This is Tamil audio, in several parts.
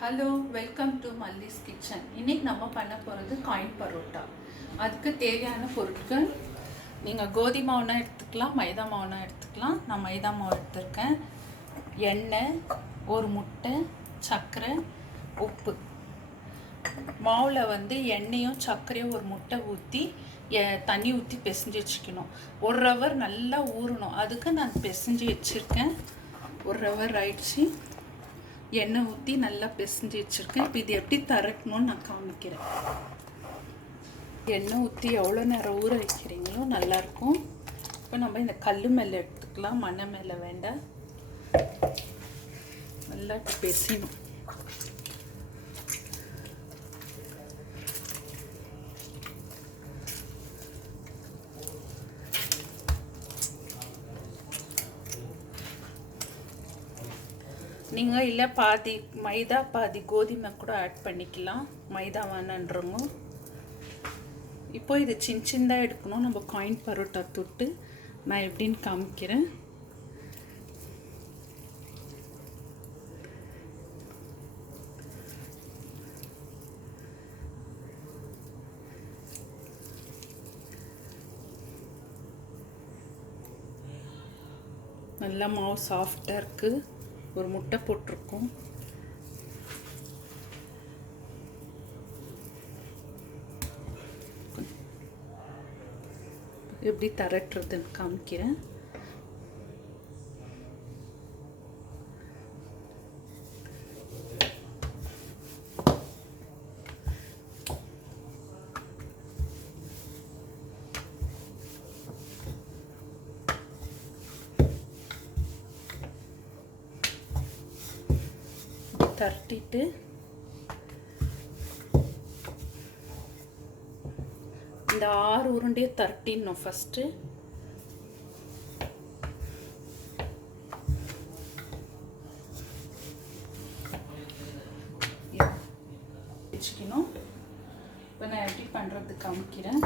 Hello, welcome to Malli's kitchen. இன்றைக்கி நம்ம பண்ண போகிறது காயின் பரோட்டா. அதுக்கு தேவையான பொருட்கள், நீங்கள் கோதுமை மாவுனா எடுத்துக்கலாம், மைதா மாவுனா எடுத்துக்கலாம். நான் மைதா மாவு எடுத்துருக்கேன். எண்ணெய், ஒரு முட்டை, சர்க்கரை, உப்பு. மாவில் எண்ணெயும் சர்க்கரையும் ஒரு முட்டை ஊற்றி தண்ணி ஊற்றி பிசைஞ்சு வச்சுக்கணும். ஒரு ரவர் நல்லா ஊறணும். அதுக்கு நான் பிசைஞ்சு வச்சுருக்கேன். ஒரு ரவர் ஆயிடுச்சு. எண்ணெய் ஊற்றி நல்லா பிசைஞ்சு வச்சுருக்கேன். இப்போ இது எப்படி தரட்டணும்னு நான் காமிக்கிறேன். எண்ணெய் ஊற்றி எவ்வளோ நேரம் ஊற வைக்கிறீங்களோ நல்லாயிருக்கும். இப்போ நம்ம இந்த கல் மேலே எடுத்துக்கலாம், மண்ணை மேலே வேண்டாம். நல்லா பிசையணும். நீங்கள் இல்லை பாதி மைதா பாதி கோதுமை கூட ஆட் பண்ணிக்கலாம், மைதா வேணான்றவங்க. இப்போ இது சின்ன சின்னதாக எடுக்கணும். நம்ம காயின் பரோட்டா தொட்டு நான் எப்படின்னு காமிக்கிறேன். நல்லா மாவு சாஃப்டாக இருக்குது. ஒரு முட்டை போட்டிருக்கோம். எப்படி தரட்டுறதுன்னு காமிக்கிறேன். தரட்டிட்டு இந்த 6 உருண்டையை தரட்டிடணும். ஃபஸ்ட்டு வச்சுக்கணும். இப்போ நான் எப்படி பண்ணுறது காமிக்கிறேன்.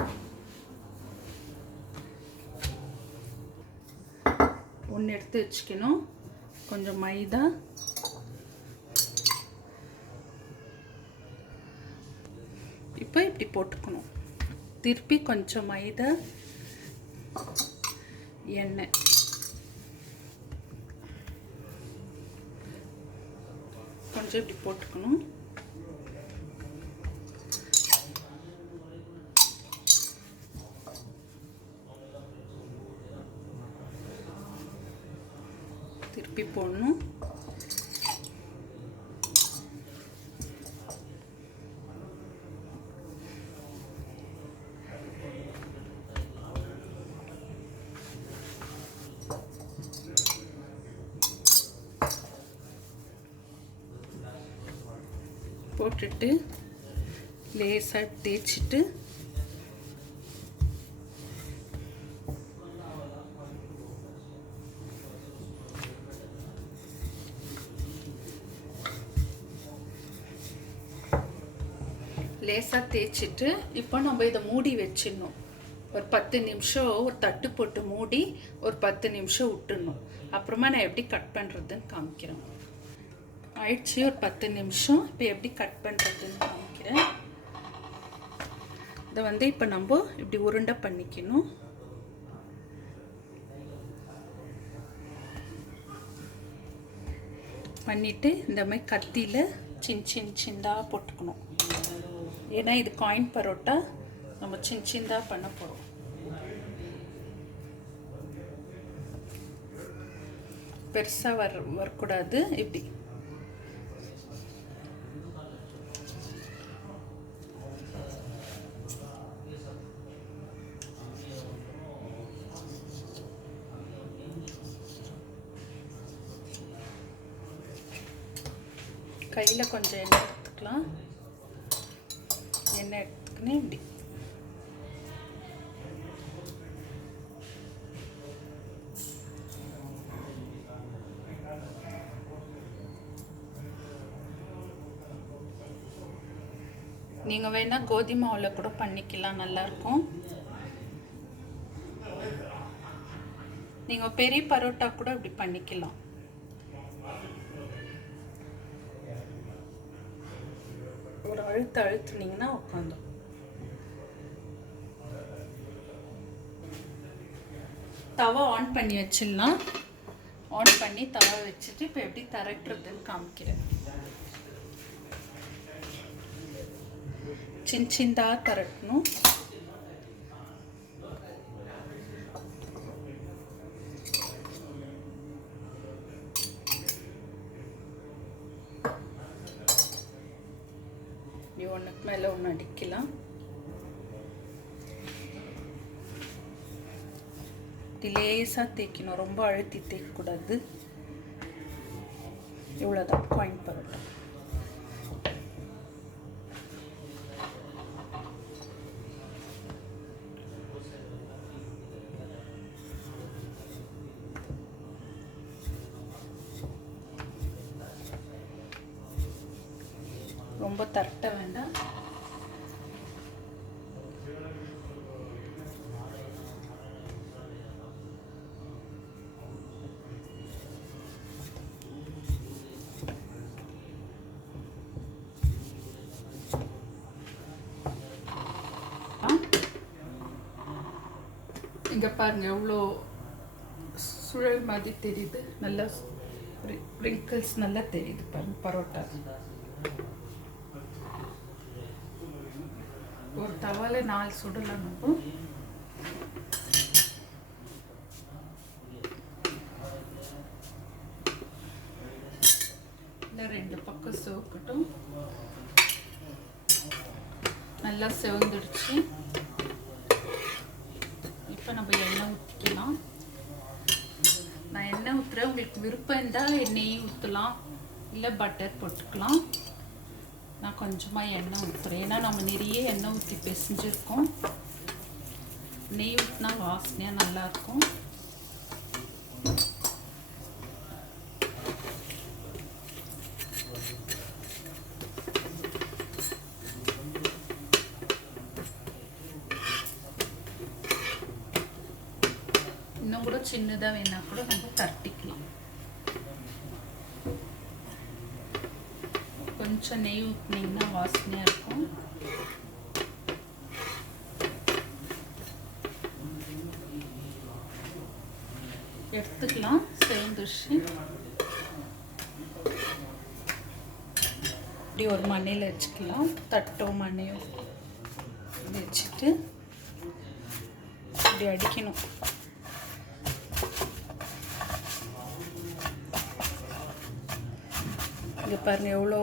ஒன்று எடுத்து வச்சுக்கணும். கொஞ்சம் மைதா, இப்போ இப்படி போட்டுக்கணும். திருப்பி கொஞ்சம் மைதா, எண்ணெய், கொஞ்சம் இப்படி போட்டுக்கணும். திருப்பி போடணும். போட்டுட்டு லேசாக தேய்ச்சிட்டு இப்போ நம்ம இதை மூடி வச்சிடணும். ஒரு 10 நிமிஷம் ஒரு தட்டு போட்டு மூடி ஒரு 10 நிமிஷம் விட்டுடணும். அப்புறமா நான் எப்படி கட் பண்ணுறதுன்னு காமிக்கிறேன். ஆயிடுச்சு ஒரு 10 நிமிஷம். இப்போ எப்படி கட் பண்ணுறதுன்னு காமிக்கிறேன். இதை இப்போ நம்ம இப்படி உருண்டை பண்ணிக்கணும். பண்ணிவிட்டு இந்த மாதிரி கத்தியில் சின்னதாக போட்டுக்கணும். ஏன்னா இது காயின் பரோட்டா, நம்ம சின்னதாக பண்ண போகிறோம். பெருசாக வரக்கூடாது. இப்படி கையில் கொஞ்சம் எண்ணெய் எடுத்துக்கலாம். எண்ணெய் எடுத்துக்கினே இப்படி நீங்கள் வேணால் கோதுமை மாவில் கூட பண்ணிக்கலாம், நல்லாயிருக்கும். நீங்கள் பெரிய பரோட்டா கூட இப்படி பண்ணிக்கலாம். அழுத்துனீங்கன்னா உட்காந்தும். தவா ஆன் பண்ணி வச்சிடலாம். ஆன் பண்ணி தவா வச்சுட்டு இப்போ எப்படி திரட்டுறதுன்னு காமிக்கிறேன். சின்னதாக திரட்டணும். ஒன்றுக்கு மேலே ஒன்று அடிக்கலாம். லேசாக தேய்க்கணும், ரொம்ப அழுத்தி தேய்க்கக்கூடாது. இவ்வளோதான் காயின் பரோட்டா. ரொம்ப தட்ட வேண்டாம். இங்க பாருங்க எவ்வளோ சுழல் மாதிரி தெரியுது. நல்லா ரிங்கிள்ஸ் நல்லா தெரியுது பாருங்க பரோட்டா. ஒரு தவால 4 சுடலாம். நம்ம இல்லை 2 பக்கம் சிவக்கட்டும். நல்லா சிவந்துடுச்சு. இப்போ நம்ம எண்ணெய் ஊற்றிக்கலாம். நான் எண்ணெய் ஊற்றுறேன். உங்களுக்கு விருப்பம் இருந்தால் நெய் ஊற்றலாம், இல்லை பட்டர் போட்டுக்கலாம். நான் கொஞ்சமாக எண்ணெய் ஊற்றுறேன். ஏன்னா நம்ம நிறைய எண்ணெய் ஊற்றி பிசைஞ்சிருக்கோம். நெய் ஊற்றினா வாசனையாக நல்லாயிருக்கும். இன்னும் கூட சின்னதாக வேணா கூட நம்ம தட்டிக்கலாம். கொஞ்சம் நெய் ஊற்றினீங்கன்னா வாசனையாக இருக்கும். எடுத்துக்கலாம். சேர்ந்துச்சு. இப்படி ஒரு மண்ணில் வச்சுக்கலாம். தட்டோ மண்ணையோ வச்சுட்டு இப்படி அடிக்கணும். இங்கே பாருங்கள் எவ்வளோ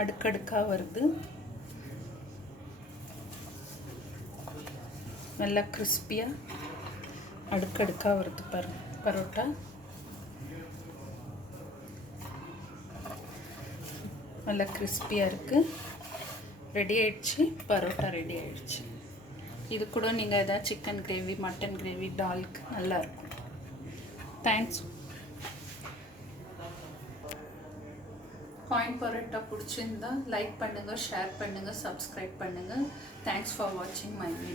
அடுக்கடுக்காக வருது. நல்லா கிறிஸ்பியாக அடுக்கடுக்காக வருது பாருங்கள் பரோட்டா. நல்லா கிறிஸ்பியாக இருக்குது. ரெடி ஆயிடுச்சு. பரோட்டா ரெடி ஆயிடுச்சு. இது கூட நீங்கள் எதாவது சிக்கன் கிரேவி, மட்டன் கிரேவி, டால்க்கு நல்லாயிருக்கும். தேங்க்ஸ். காயின் பரோட்டா பிடிச்சிருந்தா லைக் பண்ணுங்கள், ஷேர் பண்ணுங்கள், சப்ஸ்கிரைப் பண்ணுங்கள். தேங்க்ஸ் ஃபார் வாட்சிங் மை வீடியோ.